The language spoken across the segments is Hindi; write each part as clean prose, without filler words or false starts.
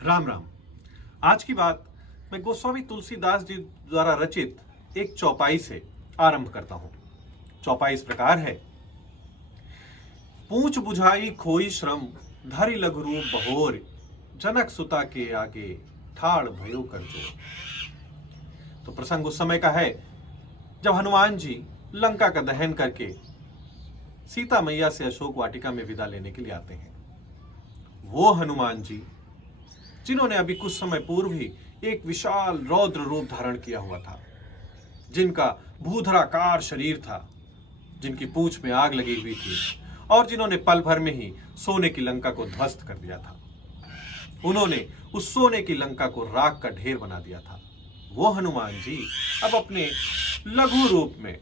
राम राम। आज की बात मैं गोस्वामी तुलसीदास जी द्वारा रचित एक चौपाई से आरंभ करता हूं। चौपाई इस प्रकार है। पूछ बुझाई खोई श्रम, धरि लघु रूप बहोर, जनक सुता के आगे ठाड़ भयो कर जोर। तो प्रसंग उस समय का है जब हनुमान जी लंका का दहन करके सीता मैया से अशोक वाटिका में विदा लेने के लिए आते हैं। वो हनुमान जी जिन्होंने अभी कुछ समय पूर्व ही एक विशाल रौद्र रूप धारण किया हुआ था, जिनका भूधराकार शरीर था, जिनकी पूंछ में आग लगी हुई थी और जिन्होंने पल भर में ही सोने की लंका को ध्वस्त कर दिया था। उन्होंने उस सोने की लंका को राख का ढेर बना दिया था। वो हनुमान जी अब अपने लघु रूप में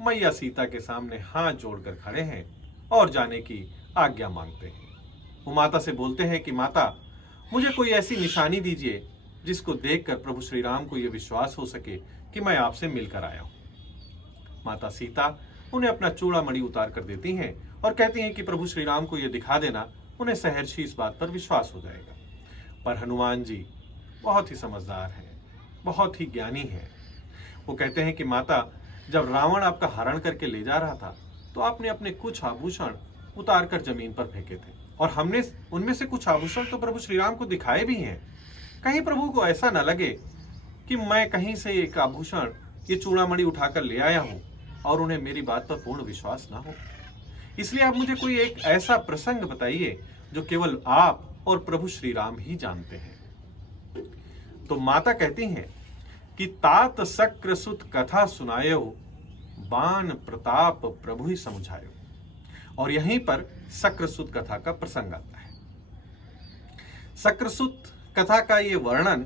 मैया सीता के सामने हाथ जोड़कर खड़े हैं और जाने की आज्ञा मांगते हैं। वो माता से बोलते हैं कि माता, मुझे कोई ऐसी निशानी दीजिए जिसको देखकर प्रभु श्री राम को यह विश्वास हो सके कि मैं आपसे मिलकर आया हूं। माता सीता उन्हें अपना चूड़ामणि उतार कर देती हैं और कहती हैं कि प्रभु श्री राम को यह दिखा देना, उन्हें सहर्षि इस बात पर विश्वास हो जाएगा। पर हनुमान जी बहुत ही समझदार हैं, बहुत ही ज्ञानी हैं। वो कहते हैं कि माता, जब रावण आपका हरण करके ले जा रहा था तो आपने अपने कुछ आभूषण उतार कर जमीन पर फेंके थे और हमने उनमें से कुछ आभूषण तो प्रभु श्री राम को दिखाए भी हैं। कहीं प्रभु को ऐसा न लगे कि मैं कहीं से एक आभूषण, ये चूड़ामणि उठाकर ले आया हूं और उन्हें मेरी बात पर पूर्ण विश्वास ना हो। इसलिए आप मुझे कोई एक ऐसा प्रसंग बताइए जो केवल आप और प्रभु श्री राम ही जानते हैं। तो माता कहती हैं कि तात शक्र सुत कथा सुनायो, बाण प्रताप प्रभु ही समझायो। और यहीं पर शक्रसुत कथा का प्रसंग आता है। शक्रसुत कथा का ये वर्णन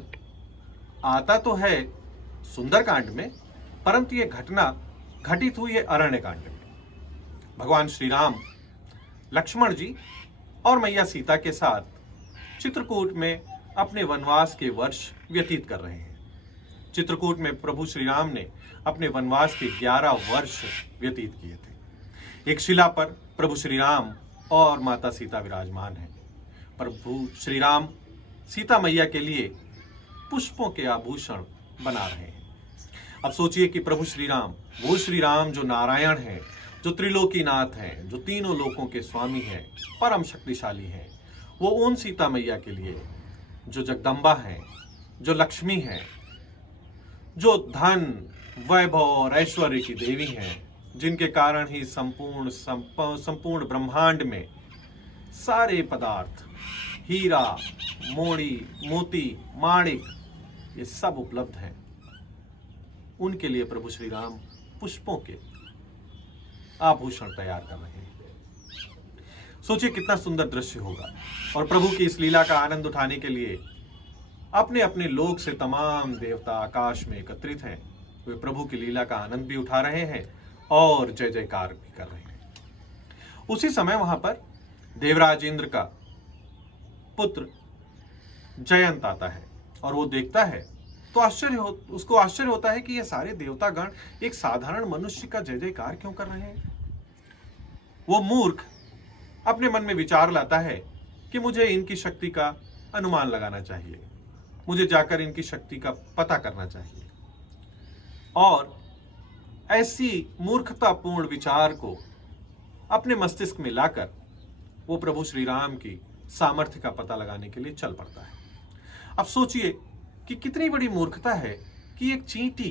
आता तो है सुंदरकांड में, परंतु ये घटना घटित हुई है अरण्यकांड में। भगवान श्री राम लक्ष्मण जी और मैया सीता के साथ चित्रकूट में अपने वनवास के वर्ष व्यतीत कर रहे हैं। चित्रकूट में प्रभु श्री राम ने अपने वनवास के 11 वर्ष व्यतीत किए थे। एक शिला पर प्रभु श्री राम और माता सीता विराजमान हैं। प्रभु श्री राम सीता मैया के लिए पुष्पों के आभूषण बना रहे हैं। अब सोचिए कि प्रभु श्री राम, वो श्री राम जो नारायण हैं, जो त्रिलोकीनाथ हैं, जो तीनों लोकों के स्वामी हैं, परम शक्तिशाली हैं, वो उन सीता मैया के लिए जो जगदम्बा हैं, जो लक्ष्मी हैं, जो धन वैभव और ऐश्वर्य की देवी हैं, जिनके कारण ही संपूर्ण ब्रह्मांड में सारे पदार्थ, हीरा, मोती, माणिक, ये सब उपलब्ध हैं, उनके लिए प्रभु श्री राम पुष्पों के आभूषण तैयार कर रहे हैं। सोचिए कितना सुंदर दृश्य होगा। और प्रभु की इस लीला का आनंद उठाने के लिए अपने अपने लोक से तमाम देवता आकाश में एकत्रित हैं। वे प्रभु की लीला का आनंद भी उठा रहे हैं और जय जयकार भी कर रहे हैं। उसी समय वहां पर देवराज इंद्र का पुत्र जयंत आता है और वो देखता है तो उसको आश्चर्य होता है कि ये सारे देवतागण एक साधारण मनुष्य का जय जयकार क्यों कर रहे हैं। वो मूर्ख अपने मन में विचार लाता है कि मुझे इनकी शक्ति का अनुमान लगाना चाहिए, मुझे जाकर इनकी शक्ति का पता करना चाहिए। और ऐसी मूर्खतापूर्ण विचार को अपने मस्तिष्क में लाकर वो प्रभु श्री राम की सामर्थ्य का पता लगाने के लिए चल पड़ता है। अब सोचिए कि कितनी बड़ी मूर्खता है कि एक चींटी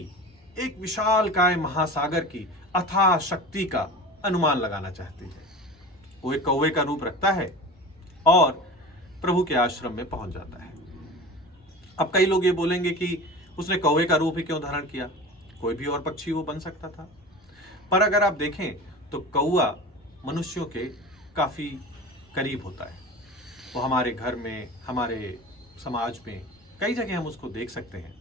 एक विशालकाय महासागर की अथाह शक्ति का अनुमान लगाना चाहती है। वो एक कौवे का रूप रखता है और प्रभु के आश्रम में पहुंच जाता है। अब कई लोग ये बोलेंगे कि उसने कौवे का रूप ही क्यों धारण किया, कोई भी और पक्षी वो बन सकता था। पर अगर आप देखें तो कौवा मनुष्यों के काफी करीब होता है। वो हमारे घर में, हमारे समाज में कई जगह हम उसको देख सकते हैं।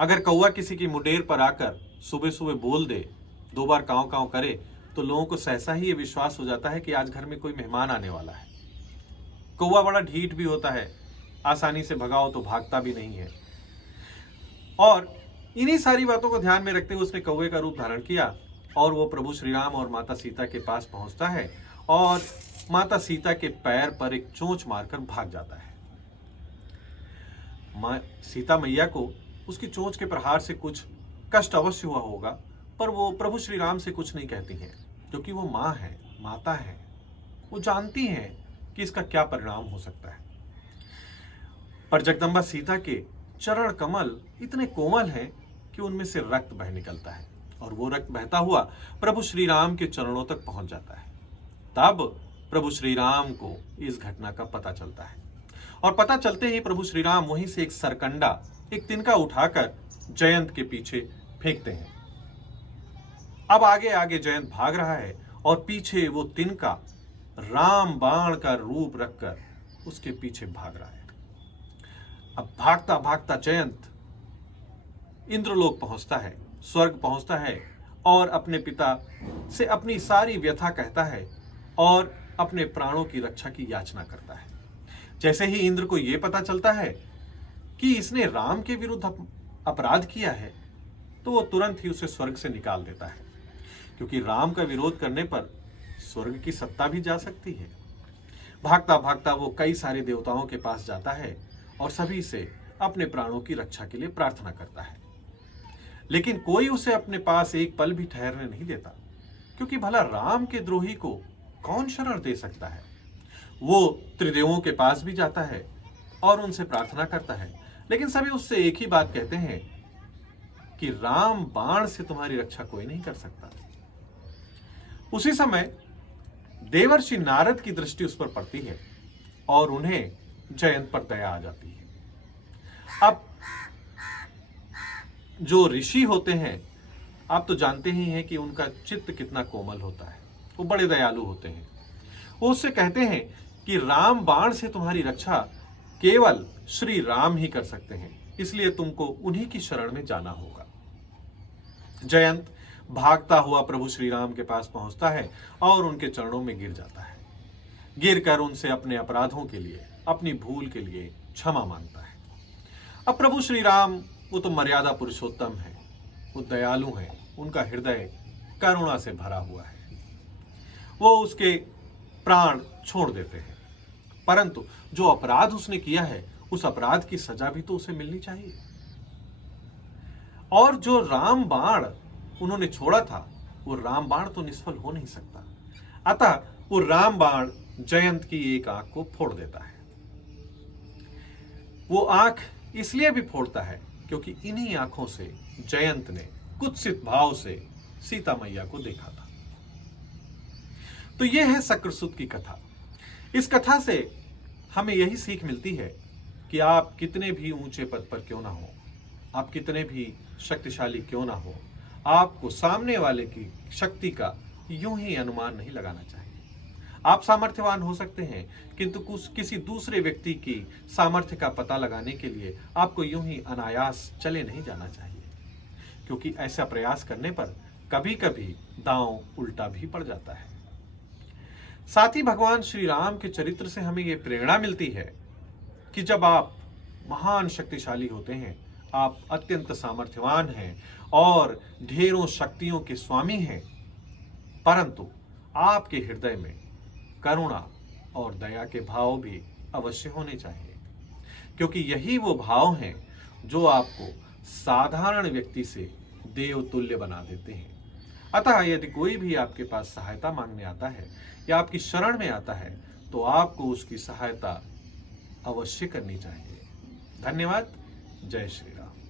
अगर कौवा किसी की मुंडेर पर आकर सुबह सुबह बोल दे, 2 बार काँव काँव करे, तो लोगों को सहसा ही ये विश्वास हो जाता है कि आज घर में कोई मेहमान आने वाला है। कौवा बड़ा ढीठ भी होता है, आसानी से भगाओ तो भागता भी नहीं है। और इन्हीं सारी बातों को ध्यान में रखते हुए उसने कौवे का रूप धारण किया और वो प्रभु श्री राम और माता सीता के पास पहुंचता है और माता सीता के पैर पर एक चोंच मारकर भाग जाता है। माँ सीता मैया को उसकी चोंच के प्रहार से कुछ कष्ट अवश्य हुआ होगा, पर वो प्रभु श्री राम से कुछ नहीं कहती हैं, क्योंकि वो माँ है, माता है। वो जानती हैं कि इसका क्या परिणाम हो सकता है। पर जगदम्बा सीता के चरण कमल इतने कोमल हैं कि उनमें से रक्त बह निकलता है, और वो रक्त बहता हुआ प्रभु श्री राम के चरणों तक पहुंच जाता है। तब प्रभु श्री राम को इस घटना का पता चलता है, और पता चलते ही प्रभु श्री राम वहीं से एक सरकंडा, एक तिनका उठाकर जयंत के पीछे फेंकते हैं। अब आगे आगे जयंत भाग रहा है, और पीछे वो तिनका राम बाण का रूप रखकर उसके पीछे भाग रहा है। अब भागता भागता जयंत इंद्रलोक पहुंचता है, स्वर्ग पहुंचता है, और अपने पिता से अपनी सारी व्यथा कहता है और अपने प्राणों की रक्षा की याचना करता है। जैसे ही इंद्र को यह पता चलता है कि इसने राम के विरुद्ध अपराध किया है, तो वो तुरंत ही उसे स्वर्ग से निकाल देता है, क्योंकि राम का विरोध करने पर स्वर्ग की सत्ता भी जा सकती है। भागता भागता वो कई सारे देवताओं के पास जाता है और सभी से अपने प्राणों की रक्षा के लिए प्रार्थना करता है, लेकिन कोई उसे अपने पास एक पल भी ठहरने नहीं देता, क्योंकि भला राम के द्रोही को कौन शरण दे सकता है। वो त्रिदेवों के पास भी जाता है और उनसे प्रार्थना करता है, लेकिन सभी उससे एक ही बात कहते हैं कि राम बाण से तुम्हारी रक्षा कोई नहीं कर सकता। उसी समय देवर्षि नारद की दृष्टि उस पर पड़ती है और उन्हें जयंत पर दया आ जाती है। अब जो ऋषि होते हैं, आप तो जानते ही हैं कि उनका चित्त कितना कोमल होता है, वो बड़े दयालु होते हैं। वो उससे कहते हैं कि राम बाण से तुम्हारी रक्षा केवल श्री राम ही कर सकते हैं, इसलिए तुमको उन्हीं की शरण में जाना होगा। जयंत भागता हुआ प्रभु श्री राम के पास पहुंचता है और उनके चरणों में गिर जाता है। गिरकर उनसे अपने अपराधों के लिए, अपनी भूल के लिए क्षमा मांगता है। अब प्रभु श्री राम वो तो मर्यादा पुरुषोत्तम है, वो दयालु है, उनका हृदय करुणा से भरा हुआ है। वो उसके प्राण छोड़ देते हैं, परंतु जो अपराध उसने किया है, उस अपराध की सजा भी तो उसे मिलनी चाहिए। और जो राम बाण उन्होंने छोड़ा था, वो राम बाण तो निष्फल हो नहीं सकता। अतः वो राम बाण जयंत की एक आंख को फोड़ देता है। वो आंख इसलिए भी फोड़ता है क्योंकि इन्हीं आंखों से जयंत ने कुत्सित भाव से सीता मैया को देखा था। तो यह है शक्रसुत की कथा। इस कथा से हमें यही सीख मिलती है कि आप कितने भी ऊंचे पद पर क्यों ना हो, आप कितने भी शक्तिशाली क्यों ना हो, आपको सामने वाले की शक्ति का यूं ही अनुमान नहीं लगाना चाहिए। आप सामर्थ्यवान हो सकते हैं, किंतु किसी दूसरे व्यक्ति की सामर्थ्य का पता लगाने के लिए आपको यूं ही अनायास चले नहीं जाना चाहिए, क्योंकि ऐसा प्रयास करने पर कभी कभी दांव उल्टा भी पड़ जाता है। साथ ही भगवान श्री राम के चरित्र से हमें यह प्रेरणा मिलती है कि जब आप महान शक्तिशाली होते हैं, आप अत्यंत सामर्थ्यवान हैं और ढेरों शक्तियों के स्वामी हैं, परंतु आपके हृदय में करुणा और दया के भाव भी अवश्य होने चाहिए, क्योंकि यही वो भाव हैं जो आपको साधारण व्यक्ति से देवतुल्य बना देते हैं। अतः यदि कोई भी आपके पास सहायता मांगने आता है या आपकी शरण में आता है, तो आपको उसकी सहायता अवश्य करनी चाहिए। धन्यवाद। जय श्री राम।